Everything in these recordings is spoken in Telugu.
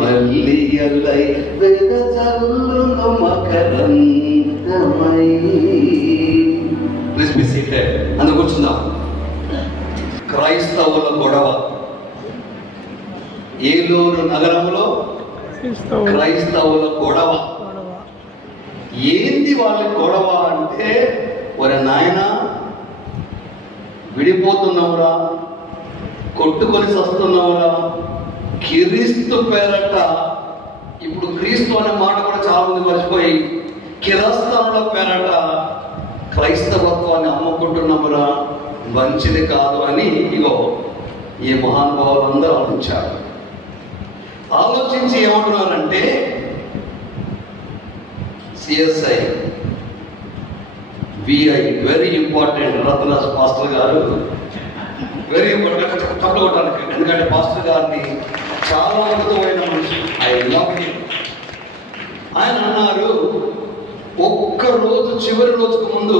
మల్లియలై వెదజల్లును మకరందమై. Please be seated. అందుకు కూర్చుందాం. క్రైస్తవుల గొడవ. ఏలూరు నగరంలో క్రైస్తవుల గొడవ. ఏంది వాళ్ళ గొడవ అంటే, ఒరే నాయన విడిపోతున్నావురా, కొట్టుకొని చస్తున్నావురా, క్రీస్తు పేరట. ఇప్పుడు క్రీస్తు అనే మాట కూడా చాలా మంది మర్చిపోయి కిరస్తనుల పేరట క్రైస్తవత్వాన్ని అమ్ముకుంటున్నామురా, మంచిది కాదు అని ఇగో ఈ మహానుభావులు అందరూ ఆలోచించారు. ఆలోచించి ఏమంటున్నారంటే, CSI VI very important. Ratnaraj pastor గారు వెరీ ఇంపార్టెంట్ తప్పులు కొట్టాలి, ఎందుకంటే పాస్టర్ గారిని చాలా అద్భుతమైన మనిషి. I love him. ఆయన అన్నారు, ఒక్క రోజు చివరి రోజుకు ముందు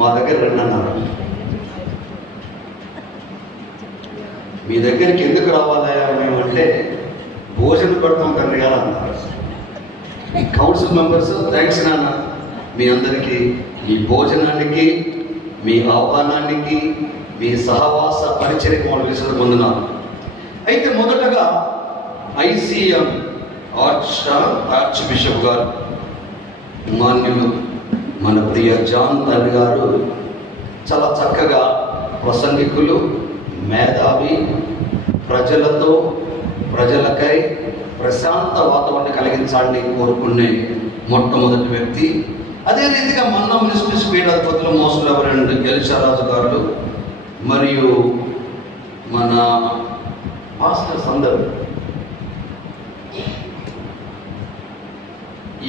మా దగ్గర రండి అన్నారు. మీ దగ్గరికి ఎందుకు రావాలయా మేమంటే, భోజనం పెడతాం తండ్రి గారు అన్నారు. కౌన్సిల్ మెంబర్స్, థ్యాంక్స్ నాన్న, మీ అందరికీ ఈ భోజనానికి, మీ ఆహ్వానానికి, మీ సహవాస పరిచర్యకు వాళ్ళు పిలిచిన పొందున్నాను. అయితే మొదటగా ఐసీఎం ఆర్చ్ బిషప్ గారు, మాన్యులు మన ప్రియ జాన్ తండ్రి గారు చాలా చక్కగా ప్రసంగికులు, మేధావి, ప్రజలతో ప్రజలకై ప్రశాంత వాతావరణం కలిగించాలని కోరుకునే మొట్టమొదటి వ్యక్తి. అదే రీతిగా మన్నా మినిస్ట్రీస్ పీఠాధిపతులు మోస్ట్ రెవరెండ్ ఎలిషారాజు గారు మరియు మన పాస్టర్స్ అందరూ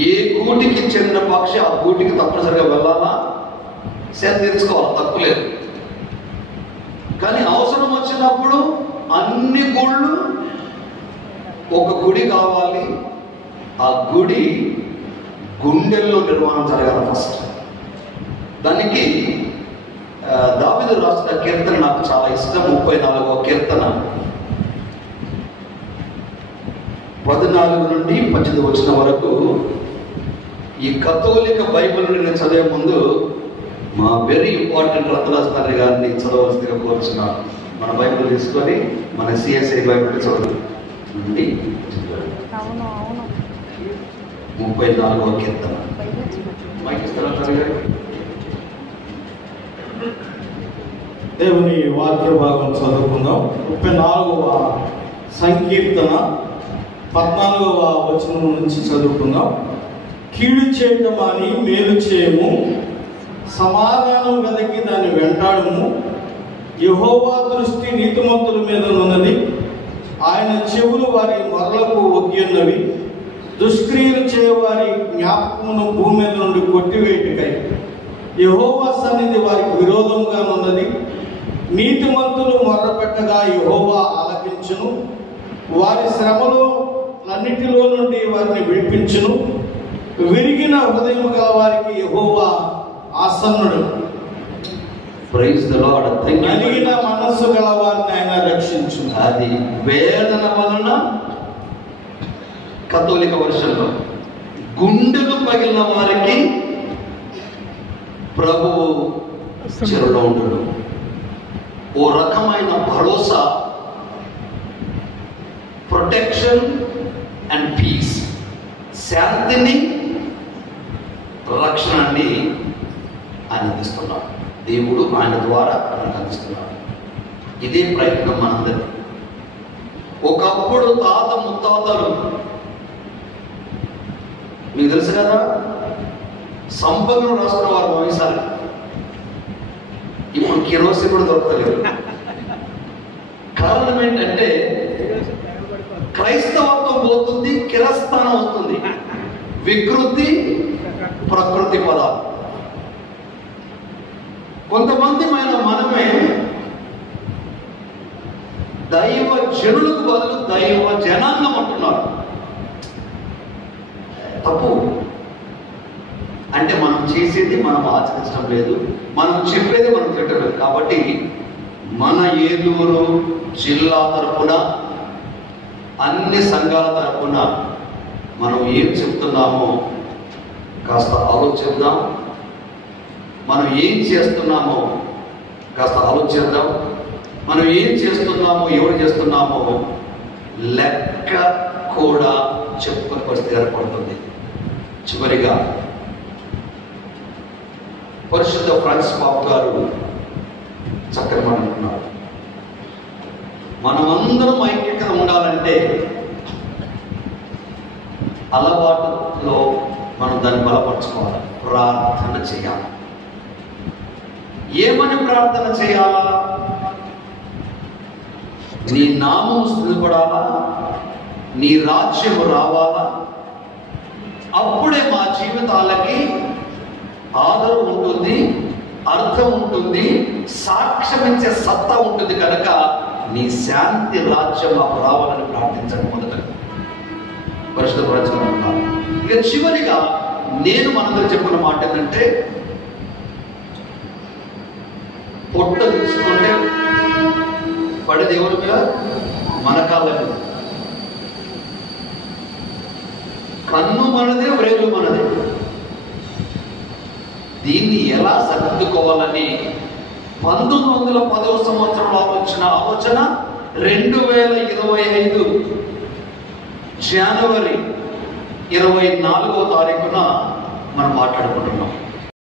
ఏ గూటికి చెందిన పక్షి ఆ గూటికి తప్పనిసరిగా వెళ్ళాలా, సేద తీర్చుకోవాలి, తప్పు లేదు. కానీ అవసరం వచ్చినప్పుడు అన్ని గుళ్ళు ఒక గుడి కావాలి. ఆ గుడి గుండెల్లో నిర్మాణం జరగాలి ఫస్ట్. దానికి దావీదు రాసిన కీర్తన నాకు చాలా ఇష్టం. 34వ కీర్తన 14 నుండి 18 వచ్చిన వరకు. ఈ కథోలిక బైబిల్ నేను చదివే ముందు మా వెరీ ఇంపార్టెంట్ రత్నరాజ్ తండ్రి గారిని చదవలసిందిగా కోరుచున్నాను. మన బైబిల్ తీసుకొని మన సిఎస్ఐ బైబిల్ చదువు నుండి 34వ కీర్తన. దేవుని వాక్య భాగం చదువుకుందాం. 34వ సంకీర్తన 14వ వచనం నుంచి చదువుకుందాం. కీడు చేయటం అని మేలు చేయము, సమాధానం వెదకి దాన్ని వెంటాడము. యెహోవా దృష్టి నీతిమంతుల మీద ఉన్నది, ఆయన చెవులు వారి మొరలకు ఒగ్గియున్నవి. దుష్క్రియలు చేయవారి జ్ఞాపకమును భూమి మీద నుండి కొట్టివేయుటకై యెహోవా సన్నిధి వారికి విరోధంగా ఉన్నది. నీతిమంతులు మొర్రపెట్టగా యెహోవా ఆలకించును, వారి శ్రమలో అన్నిటిలో నుండి వారిని విడిపించును. విరిగిన హృదయం గల వారికి యెహోవా ఆసన్నుడు. Praise the Lord. కలిగిన మనస్సు గల వారిని ఆయన రక్షించు. అది వేదన వలన కథోలిక వర్షంలో గుండెలు పగిలిన వారికి ప్రభువు చెరులో ఉంటాడు. ఓ రకమైన భరోసా, ప్రొటెక్షన్ అండ్ పీస్, శాంతిని, రక్షణని ఆయన అందిస్తున్నాడు. దేవుడు ఆయన ద్వారా మనకు అందిస్తున్నాడు. ఇదే ప్రయత్నం మనందరి. ఒకప్పుడు తాత ముత్తాతలు, మీకు తెలుసు కదా, సంపదను రాసుకున్న వారు వంశాలు. ఇప్పుడు కిరోసిన్ కూడా దొరకలేదు. కారణం ఏంటంటే క్రైస్తవత్వం పోతుంది, కిరస్థానం వస్తుంది, వికృతి, ప్రకృతి పదాలు. కొంతమంది మనమే దైవ జనులకు బదులు దైవ జనాంగం అంటున్నారు. తప్పు. అంటే మనం చేసేది మనం ఆచరించడం లేదు, మనం చెప్పేది మనం తిట్టలేదు. కాబట్టి మన ఏలూరు జిల్లా తరఫున అన్ని సంఘాల తరపున మనం ఏం చెప్తున్నామో కాస్త ఆలోచిద్దాం. మనం ఏం చేస్తున్నామో కాస్త ఆలోచిద్దాం. మనం ఏం చేస్తున్నామో, ఎవరు చేస్తున్నామో లెక్క కూడా చెప్పుకునే పరిస్థితి ఏర్పడుతుంది. చివరిగా పరిశుద్ధ ఫ్రాన్సిస్ పాప్ గారు చక్కని మాట అంటున్నారు. మనమందరం ఐక్యత ఉండాలంటే అలవాటులో మనం దాన్ని బలపరచుకోవాలి, ప్రార్థన చేయాలి. ఏమని ప్రార్థన చేయాలా? నీ నామం స్థిరపడాలా, నీ రాజ్యము రావాలా, అప్పుడే మా జీవితాలకి ఆదరణ ఉంటుంది, అర్థం ఉంటుంది, సాక్ష్యం ఇచ్చే సత్తా ఉంటుంది. కనుక నీ శాంతి రాజ్యం మాకు రావాలని ప్రార్థించండి మొదట పరిశుద్ధ ప్రవచనం అంటారు. ఇక చివరిగా నేను మనందరూ చెప్పిన మాట ఏంటంటే, పొట్ట తీసుకుంటే పడేది ఎవరి మీద? మన కాళ్ళ మీద. కన్ను మనదే, వ్రేలు మనదే. దీన్ని ఎలా సర్దుకోవాలని 1910వ సంవత్సరంలో వచ్చిన ఆలోచన 2025 జనవరి 24వ తారీఖున మనం మాట్లాడుకుంటున్నాం.